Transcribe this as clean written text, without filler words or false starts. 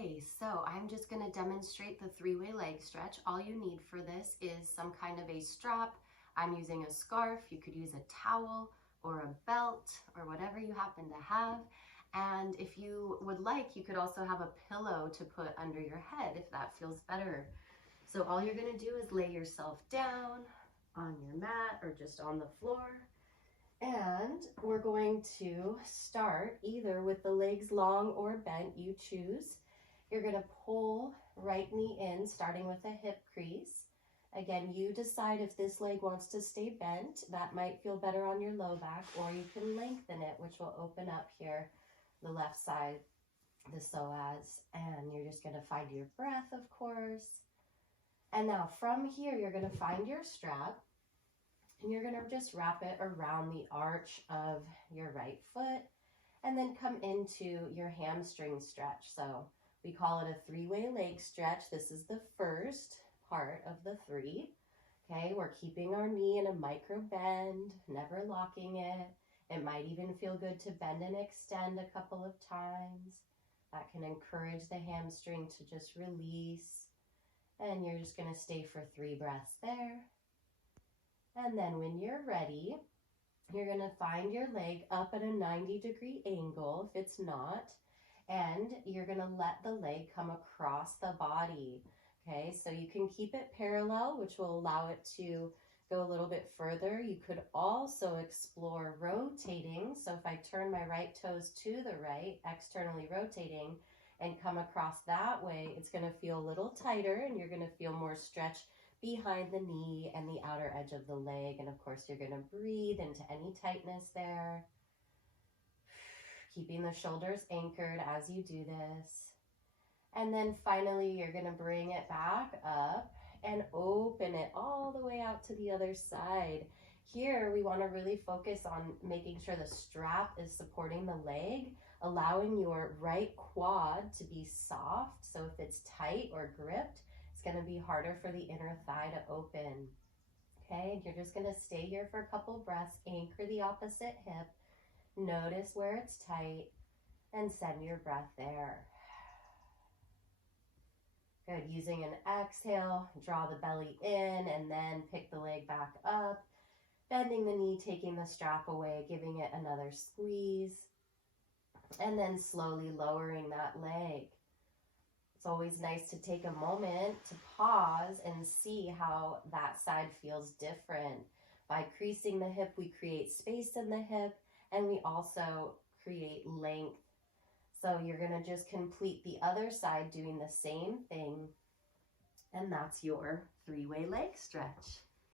Okay, so I'm just going to demonstrate the three-way leg stretch. All you need for this is some kind of a strap. I'm using a scarf. You could use a towel or a belt or whatever you happen to have. And if you would like, you could also have a pillow to put under your head if that feels better. So all you're going to do is lay yourself down on your mat or just on the floor. And we're going to start either with the legs long or bent, you choose. You're going to pull right knee in, starting with a hip crease. Again, you decide if this leg wants to stay bent. That might feel better on your low back, or you can lengthen it, which will open up here, the left side, the psoas. And you're just going to find your breath, of course. And now from here, you're going to find your strap. And you're going to just wrap it around the arch of your right foot and then come into your hamstring stretch. So we call it a three-way leg stretch. This is the first part of the three. Okay, we're keeping our knee in a micro bend, never locking it. It might even feel good to bend and extend a couple of times. That can encourage the hamstring to just release. And you're just going to stay for 3 breaths there. And then when you're ready, you're going to find your leg up at a 90-degree angle if it's not, and you're going to let the leg come across the body. Okay, so you can keep it parallel, which will allow it to go a little bit further. You could also explore rotating. So if I turn my right toes to the right, externally rotating, and come across that way, it's going to feel a little tighter and you're going to feel more stretch behind the knee and the outer edge of the leg. And of course, you're going to breathe into any tightness there. Keeping the shoulders anchored as you do this. And then finally, you're going to bring it back up and open it all the way out to the other side. Here, we want to really focus on making sure the strap is supporting the leg, allowing your right quad to be soft. So if it's tight or gripped, it's going to be harder for the inner thigh to open. Okay, you're just going to stay here for a couple breaths, anchor the opposite hip, notice where it's tight, and send your breath there. Good, using an exhale, draw the belly in and then pick the leg back up, bending the knee, taking the strap away, giving it another squeeze, and then slowly lowering that leg. It's always nice to take a moment to pause and see how that side feels different. By creasing the hip, we create space in the hip, and we also create length. So you're going to just complete the other side doing the same thing, and that's your three-way leg stretch.